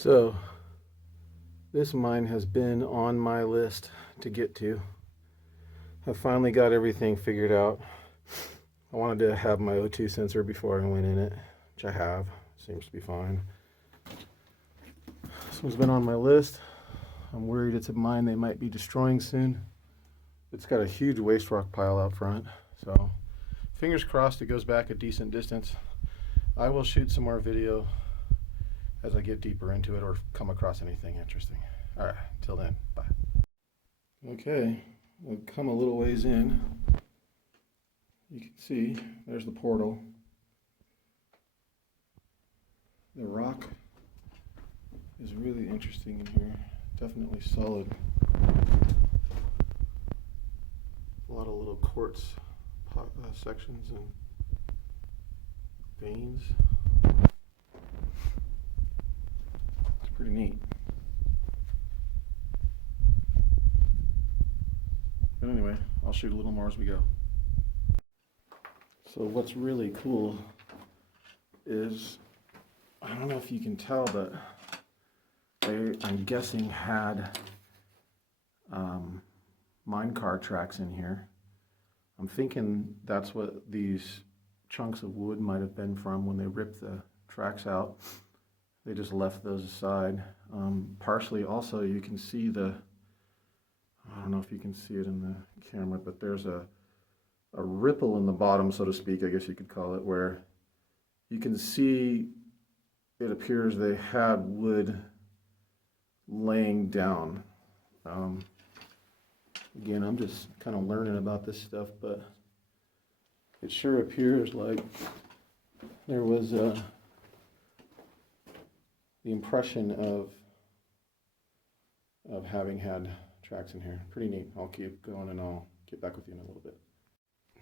So this mine has been on my list to get to. I finally got everything figured out. I wanted to have my O2 sensor before I went in it, which I have. Seems to be fine. This one's been on my list. I'm worried it's a mine they might be destroying soon. It's got a huge waste rock pile out front, so fingers crossed it goes back a decent distance. I will shoot some more video as I get deeper into it or come across anything interesting. All right, till then, bye. Okay, we've come a little ways in. You can see there's the portal. The rock is really interesting in here. Definitely solid. A lot of little quartz sections and veins. It's pretty neat. But anyway, I'll shoot a little more as we go. So what's really cool is, I don't know if you can tell, but they, I'm guessing, had minecart tracks in here. I'm thinking that's what these chunks of wood might have been from when they ripped the tracks out. They just left those aside. Partially also you can see the, I don't know if you can see it in the camera, but there's a ripple in the bottom, so to speak, I guess you could call it, where you can see it appears they had wood laying down. Again, I'm just kind of learning about this stuff, but it sure appears like there was the impression of having had tracks in here. Pretty neat. I'll keep going and I'll get back with you in a little bit.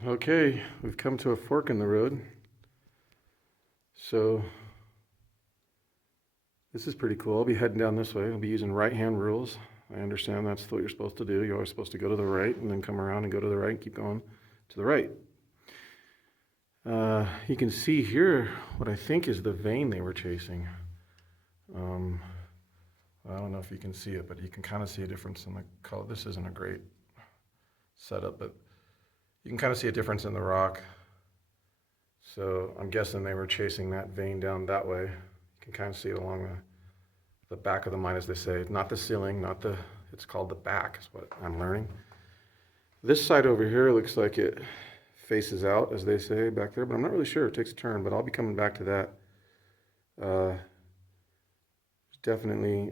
Okay, we've come to a fork in the road. So this is pretty cool. I'll be heading down this way. I'll be using right-hand rules. I understand that's what you're supposed to do. You're always supposed to go to the right and then come around and go to the right and keep going to the right. You can see here what I think is the vein they were chasing. I don't know if you can see it, but you can kind of see a difference in the color. This isn't a great setup, but you can kind of see a difference in the rock. So I'm guessing they were chasing that vein down that way. You can kind of see it along the back of the mine, as they say. Not the ceiling, not the, it's called the back, is what I'm learning. This side over here looks like it faces out, as they say back there, but I'm not really sure. It takes a turn, but I'll be coming back to that. There's definitely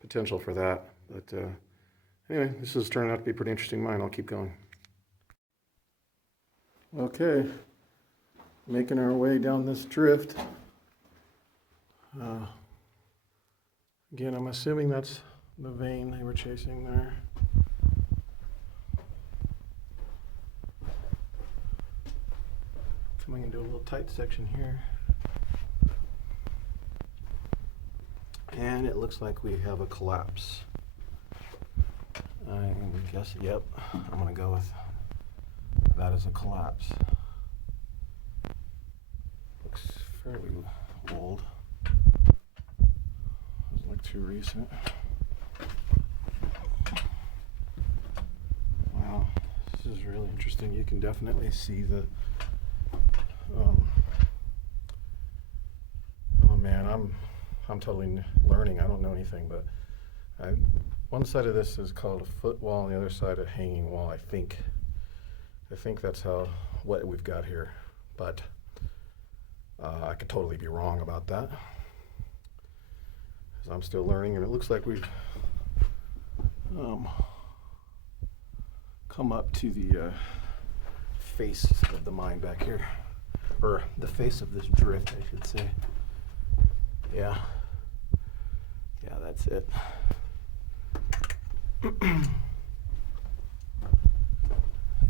potential for that. But anyway, this is turning out to be a pretty interesting mine. I'll keep going. Okay, making our way down this drift. Again, I'm assuming that's the vein they were chasing there. Coming into a little tight section here. And it looks like we have a collapse. I guess, yep, I'm gonna go with that as a collapse. Looks fairly old. Doesn't look too recent. Wow, this is really interesting. You can definitely see the oh man, I'm totally learning. I don't know anything, but one side of this is called a footwall, and the other side a hanging wall. I think that's what we've got here, but I could totally be wrong about that, because I'm still learning, and it looks like we've come up to the face of the mine back here, or the face of this drift, I should say. Yeah, that's it.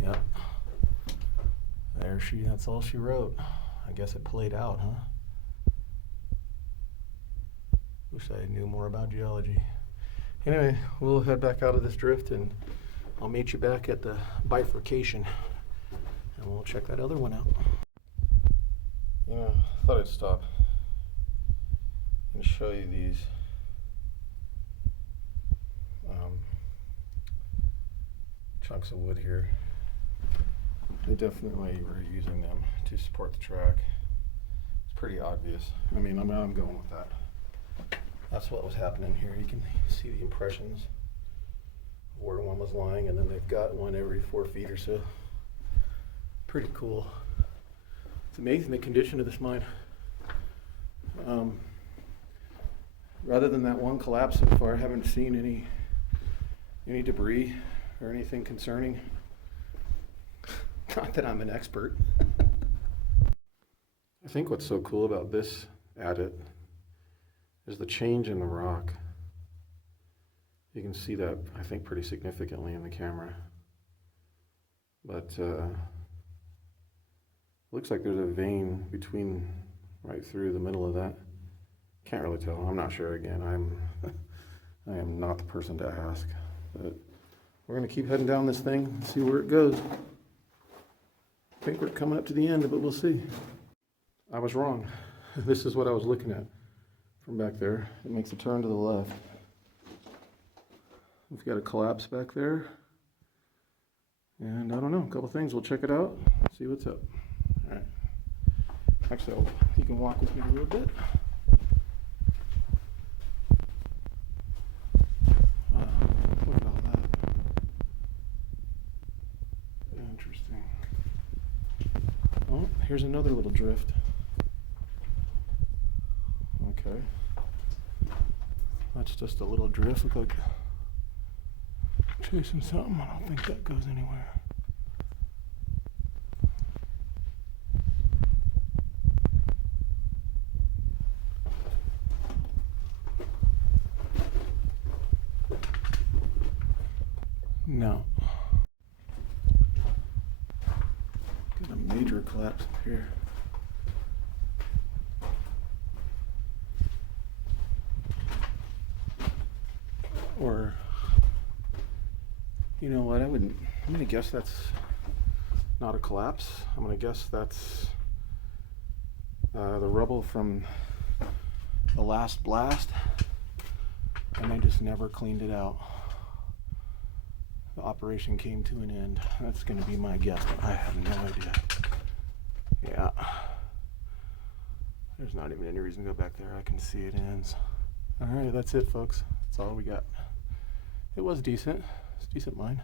Yep. That's all she wrote. I guess it played out, huh? Wish I knew more about geology. Anyway, we'll head back out of this drift and I'll meet you back at the bifurcation and we'll check that other one out. You know, I thought I'd stop me show you these chunks of wood here. They definitely were using them to support the track. It's pretty obvious. I mean, I'm going with that. That's what was happening here. You can see the impressions of where one was lying, and then they've got one every 4 feet or so. Pretty cool. It's amazing the condition of this mine. Rather than that one collapse so far, I haven't seen any debris or anything concerning. Not that I'm an expert. I think what's so cool about this adit is the change in the rock. You can see that, I think, pretty significantly in the camera. But looks like there's a vein between, right through the middle of that. Can't really tell. I'm not sure. Again, I am not the person to ask. But we're gonna keep heading down this thing and see where it goes. I think we're coming up to the end, but we'll see. I was wrong. This is what I was looking at from back there. It makes a turn to the left. We've got a collapse back there. And I don't know, a couple things. We'll check it out, see what's up. All right. Actually, you can walk with me a little bit. Look at all that. Interesting. Oh, here's another little drift. Okay. That's just a little drift. Look like chasing something. I don't think that goes anywhere. No. Got a major collapse up here. Or, you know what, I'm gonna guess that's not a collapse. I'm gonna guess that's the rubble from the last blast, and they just never cleaned it out. The operation came to an end. That's gonna be my guess, but I have no idea. Yeah. There's not even any reason to go back there. I can see it ends. All right, that's it, folks. That's all we got. It was decent. It's a decent mine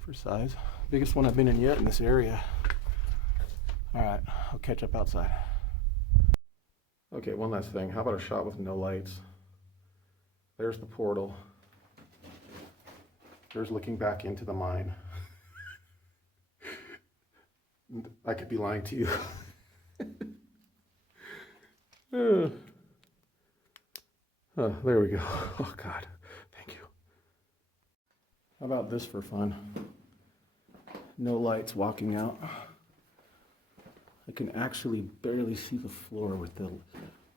for size. Biggest one I've been in yet in this area. All right, I'll catch up outside. Okay, one last thing. How about a shot with no lights? There's the portal. There's looking back into the mine. I could be lying to you. Oh, there we go. Oh, God. Thank you. How about this for fun? No lights walking out. I can actually barely see the floor with the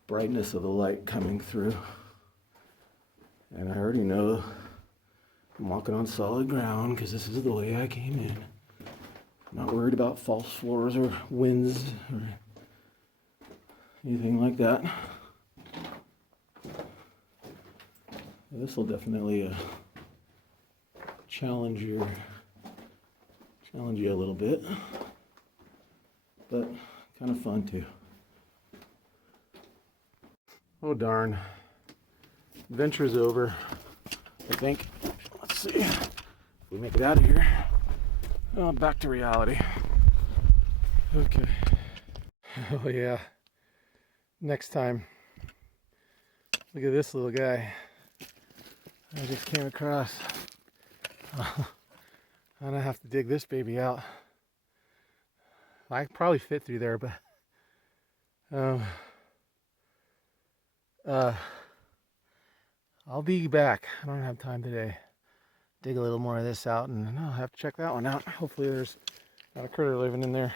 brightness of the light coming through. And I already know I'm walking on solid ground because this is the way I came in. I'm not worried about false floors or winds or anything like that. This will definitely challenge you a little bit, but kind of fun too. Oh darn, adventure's over, I think. Let's see if we make it out of here. Oh, back to reality. Okay. Oh yeah, next time. Look at this little guy I just came across. I'm gonna have to dig this baby out. I could probably fit through there, but I'll be back. I don't have time today. Dig a little more of this out, and I'll have to check that one out. Hopefully there's not a critter living in there.